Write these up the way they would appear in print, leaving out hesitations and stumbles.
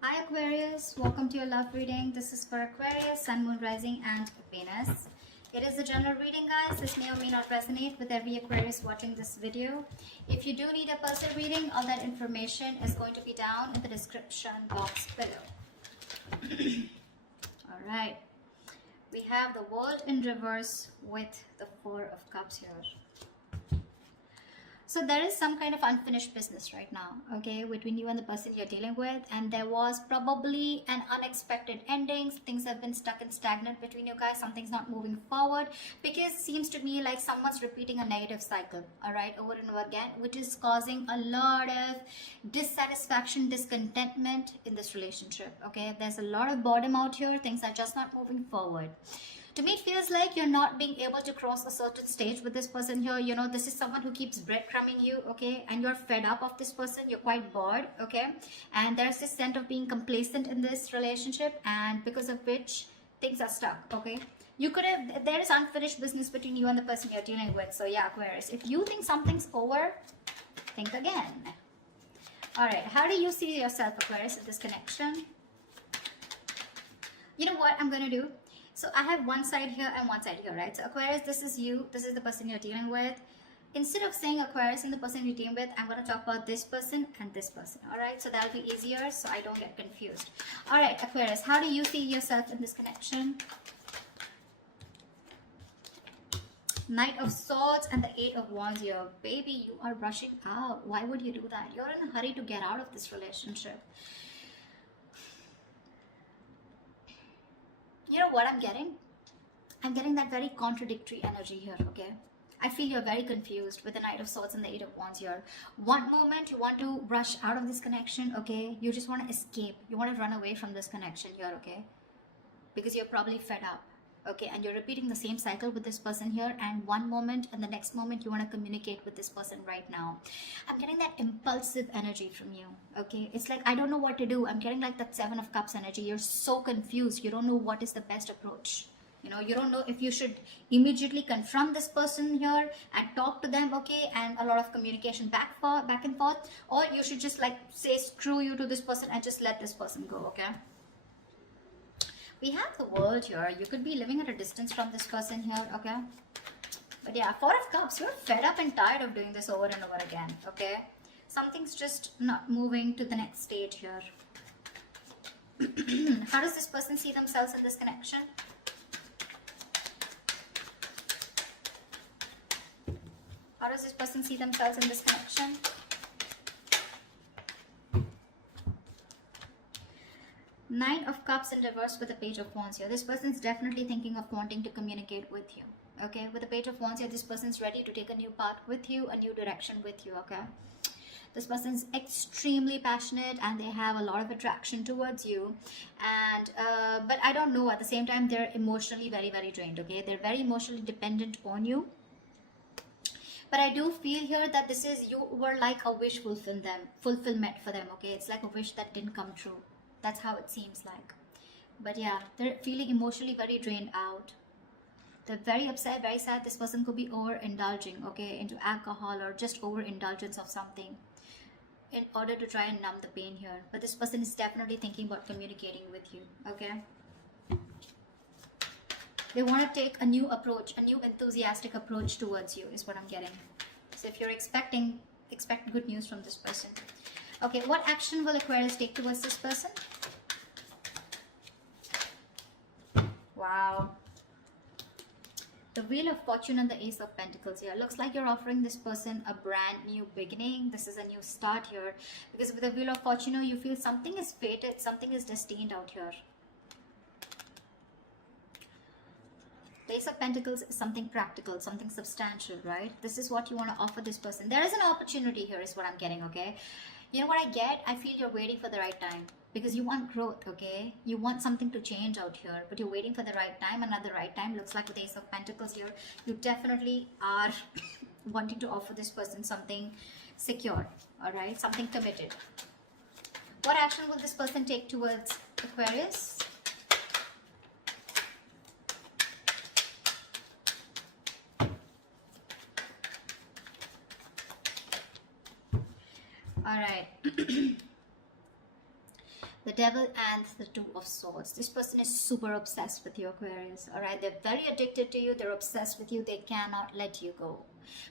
Hi Aquarius, welcome to your love reading. This is for Aquarius, Sun, Moon, Rising and Venus. It is a general reading, guys. This may or may not resonate with every Aquarius watching this video. If you do need a personal reading, all that information is going to be down in the description box below. Alright, we have the World in reverse with the Four of Cups here. So there is some kind of unfinished business right now, okay, between you and the person you're dealing with, and there was probably an unexpected ending. Things have been stuck and stagnant between you guys. Something's not moving forward because it seems to me like someone's repeating a negative cycle, all right, over and over again, which is causing a lot of dissatisfaction, discontentment in this relationship, okay. There's a lot of boredom out here. Things are just not moving forward. To me, it feels like you're not being able to cross a certain stage with this person here. You know, this is someone who keeps breadcrumbing you, okay? And you're fed up of this person. You're quite bored, okay? And there's this sense of being complacent in this relationship, and because of which things are stuck, okay? You could have, there is unfinished business between you and the person you're dealing with. So yeah, Aquarius, if you think something's over, think again. All right, how do you see yourself, Aquarius, in this connection? You know what I'm going to do? So I have one side here and one side here, right? So Aquarius, this is you. This is the person you're dealing with. Instead of saying Aquarius and the person you're dealing with, I'm going to talk about this person and this person. All right? So that'll be easier so I don't get confused. All right, Aquarius, how do you see yourself in this connection? Knight of Swords and the Eight of Wands here. Baby, you are rushing out. Why would you do that? You're in a hurry to get out of this relationship. You know what I'm getting? I'm getting that very contradictory energy here, okay? I feel you're very confused with the Knight of Swords and the Eight of Wands here. One moment you want to rush out of this connection, okay? You just want to escape. You want to run away from this connection here, okay? Because you're probably fed up, okay? And you're repeating the same cycle with this person here, and one moment and the next moment you want to communicate with this person right now. I'm getting that impulsive energy from you, okay? It's like, I don't know what to do. I'm getting like that Seven of Cups energy. You're so confused. You don't know what is the best approach. You know, you don't know if you should immediately confront this person here and talk to them, okay, and a lot of communication back and forth, or you should just like say screw you to this person and just let this person go, okay? We have the World here. You could be living at a distance from this person here, okay? But yeah, Four of Cups, you're fed up and tired of doing this over and over again, okay? Something's just not moving to the next stage here. How does this person see themselves in this connection? How does this person see themselves in this connection? Nine of Cups in reverse with the Page of Wands here. This person's definitely thinking of wanting to communicate with you. Okay, with the Page of Wands here, this person's ready to take a new path with you, a new direction with you, okay? This person's extremely passionate and they have a lot of attraction towards you. And, but I don't know, at the same time, they're emotionally very, very drained, okay? They're very emotionally dependent on you. But I do feel here that this is, you were like a wish fulfillment for them, okay? It's like a wish that didn't come true. That's how it seems like. But yeah, they're feeling emotionally very drained out. They're very upset, very sad. This person could be overindulging, okay, into alcohol or just overindulgence of something in order to try and numb the pain here. But this person is definitely thinking about communicating with you, okay? They want to take a new approach, a new enthusiastic approach towards you is what I'm getting. So if you're expect good news from this person. Okay, what action will Aquarius take towards this person? Wow. The Wheel of Fortune and the Ace of Pentacles here. Looks like you're offering this person a brand new beginning. This is a new start here. Because with the Wheel of Fortune, you feel something is fated, something is destined out here. The Ace of Pentacles is something practical, something substantial, right? This is what you want to offer this person. There is an opportunity here is what I'm getting, okay? You know what I get? I feel you're waiting for the right time. Because you want growth, okay? You want something to change out here. But you're waiting for the right time. And at the right time, looks like with the Ace of Pentacles here, you definitely are wanting to offer this person something secure, alright? Something committed. What action will this person take towards Aquarius? All right. The Devil and the Two of Swords. This person is super obsessed with you, Aquarius. All right, they're very addicted to you. They're obsessed with you. They cannot let you go.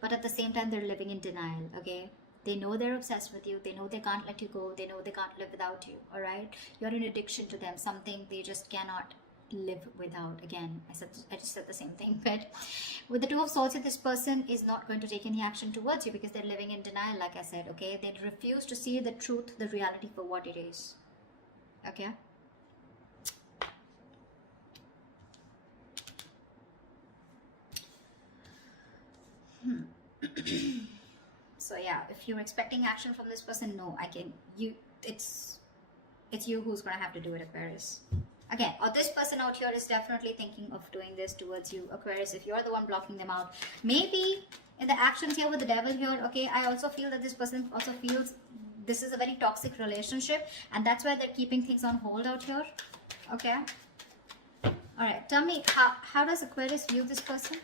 But at the same time, they're living in denial. Okay, they know they're obsessed with you. They know they can't let you go. They know they can't live without you. All right, you're an addiction to them. Something they just cannot live without. Again, I just said the same thing. But with the Two of Swords, this person is not going to take any action towards you because they're living in denial, like I said. Okay, they refuse to see the truth, the reality for what it is. Okay, so yeah, if you're expecting action from this person, no, it's you who's gonna have to do it, Aquarius. Again, or this person out here is definitely thinking of doing this towards you, Aquarius, if you're the one blocking them out. Maybe in the actions here with the Devil here, okay, I also feel that this person also feels this is a very toxic relationship, and that's why they're keeping things on hold out here. Okay, all right, tell me, how does Aquarius view this person?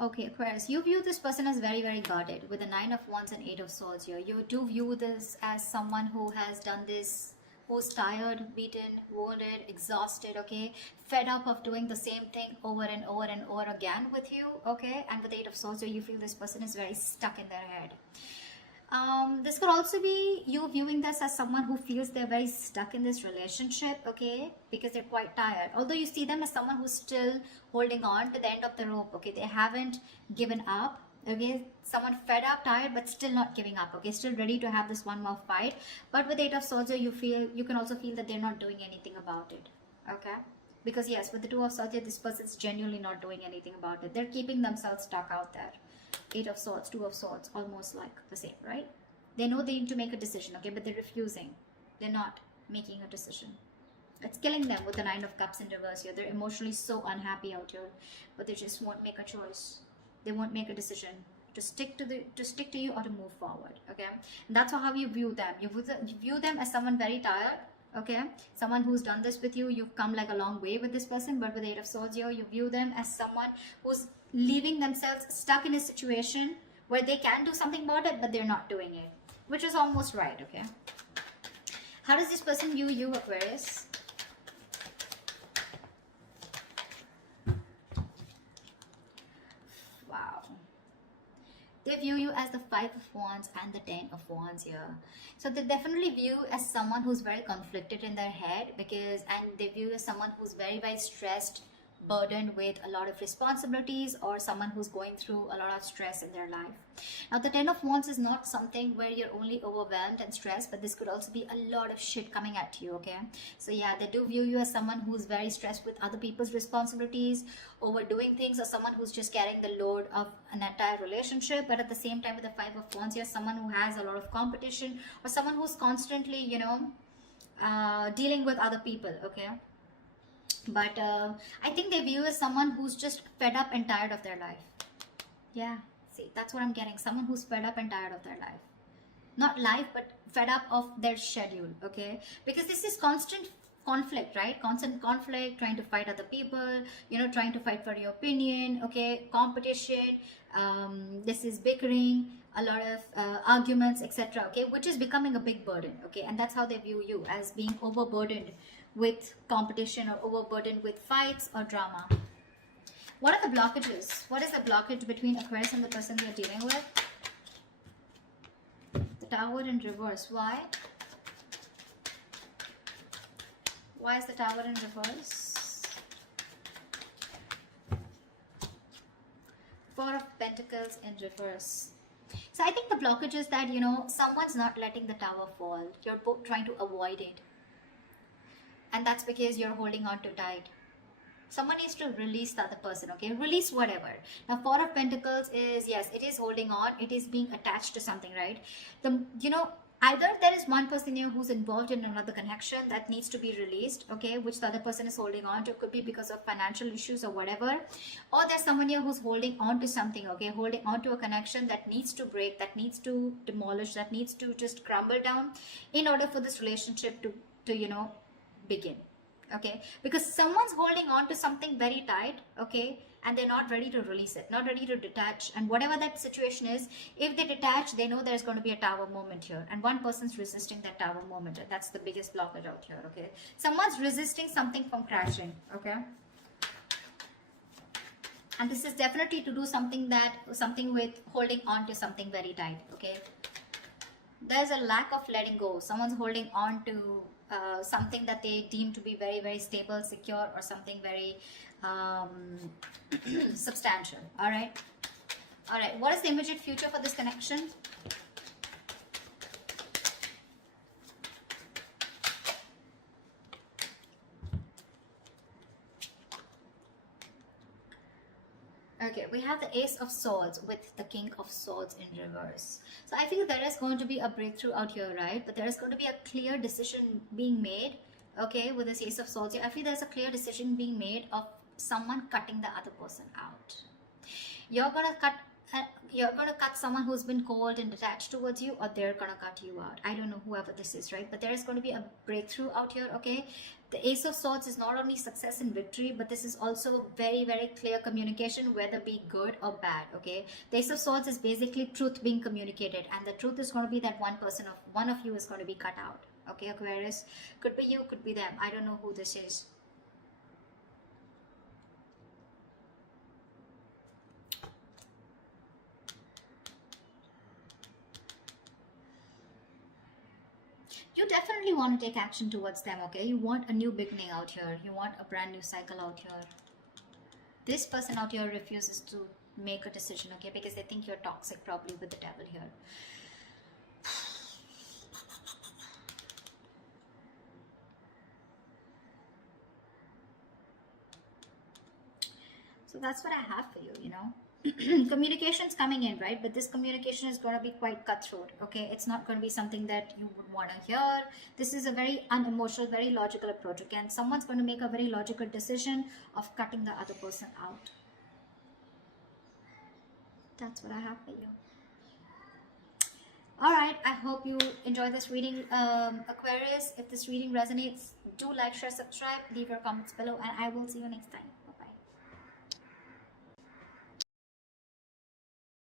Okay, Aquarius, you view this person as very, very guarded with the Nine of Wands and Eight of Swords here. You do view this as someone who has done this, who's tired, beaten, wounded, exhausted, okay, fed up of doing the same thing over and over and over again with you, okay, and with the Eight of Swords, you feel this person is very stuck in their head. This could also be you viewing this as someone who feels they're very stuck in this relationship, okay, because they're quite tired. Although you see them as someone who's still holding on to the end of the rope, okay, they haven't given up. Okay, someone fed up, tired, but still not giving up. Okay, still ready to have this one more fight. But with Eight of Swords, you can also feel that they're not doing anything about it. Okay, because yes, with the Two of Swords, this person's genuinely not doing anything about it. They're keeping themselves stuck out there. Eight of Swords, Two of Swords, almost like the same, right? They know they need to make a decision, okay, but they're refusing. They're not making a decision. It's killing them with the Nine of Cups in reverse here. They're emotionally so unhappy out here, but they just won't make a choice. They won't make a decision to stick to you or to move forward. Okay, and that's how you view them. You view them as someone very tired. Okay, someone who's done this with you. You've come like a long way with this person, but with the Eight of Swords here, you view them as someone who's leaving themselves stuck in a situation where they can do something about it, but they're not doing it, which is almost right. Okay, how does this person view you, Aquarius? Wow. They view you as the Five of Wands and the Ten of Wands here. So they definitely view as someone who's very conflicted in their head, and they view you as someone who's very, very stressed, burdened with a lot of responsibilities, or someone who's going through a lot of stress in their life. Now the Ten of Wands is not something where you're only overwhelmed and stressed, but this could also be a lot of shit coming at you. Okay, so yeah, they do view you as someone who's very stressed with other people's responsibilities, overdoing things, or someone who's just carrying the load of an entire relationship. But at the same time, with the Five of Wands, you're someone who has a lot of competition, or someone who's constantly, dealing with other people. Okay, but I think they view as someone who's just fed up and tired of their life. Yeah, see, that's what I'm getting. Someone who's fed up and tired of their life. Not life, but fed up of their schedule. Okay, because this is constant conflict, right? Constant conflict, trying to fight other people, trying to fight for your opinion. Okay, competition, this is bickering, a lot of arguments, etc. Okay, which is becoming a big burden. Okay, and that's how they view you, as being overburdened with competition, or overburdened with fights or drama. What are the blockages? What is the blockage between Aquarius and the person you're dealing with? The Tower in reverse. Why? Why is the Tower in reverse? Four of Pentacles in reverse. So I think the blockage is that, someone's not letting the tower fall. You're both trying to avoid it. And that's because you're holding on too tight. Someone needs to release the other person, okay? Release whatever. Now, Four of Pentacles is, yes, it is holding on. It is being attached to something, right? Either there is one person here who's involved in another connection that needs to be released, okay, which the other person is holding on to. Could be because of financial issues or whatever. Or there's someone here who's holding on to something, okay, holding on to a connection that needs to break, that needs to demolish, that needs to just crumble down in order for this relationship to begin. Okay, because someone's holding on to something very tight, okay, and they're not ready to release it, not ready to detach. And whatever that situation is, if they detach, they know there's going to be a tower moment here, and one person's resisting that tower moment, and that's the biggest blockage out here. Okay, someone's resisting something from crashing. Okay, and this is definitely to do something with holding on to something very tight. Okay, there's a lack of letting go. Someone's holding on to something that they deem to be very, very stable, secure, or something very substantial. All right. What is the immediate future for this connection? Okay, we have the Ace of Swords with the King of Swords in reverse. So I feel there is going to be a breakthrough out here, right? But there is going to be a clear decision being made, okay, with this Ace of Swords here. I feel there's a clear decision being made of someone cutting the other person out. You're going to cut someone who's been cold and detached towards you, or they're going to cut you out. I don't know whoever this is, right? But there is going to be a breakthrough out here, okay? The Ace of Swords is not only success and victory, but this is also very, very clear communication, whether be good or bad, okay? The Ace of Swords is basically truth being communicated, and the truth is going to be that one of you is going to be cut out, okay, Aquarius? Could be you, could be them. I don't know who this is. You definitely want to take action towards them, okay? You want a new beginning out here. You want a brand new cycle out here. This person out here refuses to make a decision, okay? Because they think you're toxic, probably with the devil here. So that's what I have for you, you know. Communication's coming in, right? But this communication is going to be quite cutthroat, okay? It's not going to be something that you would want to hear. This is a very unemotional, very logical approach. Again, someone's going to make a very logical decision of cutting the other person out. That's what I have for you. All right, I hope you enjoy this reading, Aquarius. If this reading resonates, do like, share, subscribe, leave your comments below, and I will see you next time.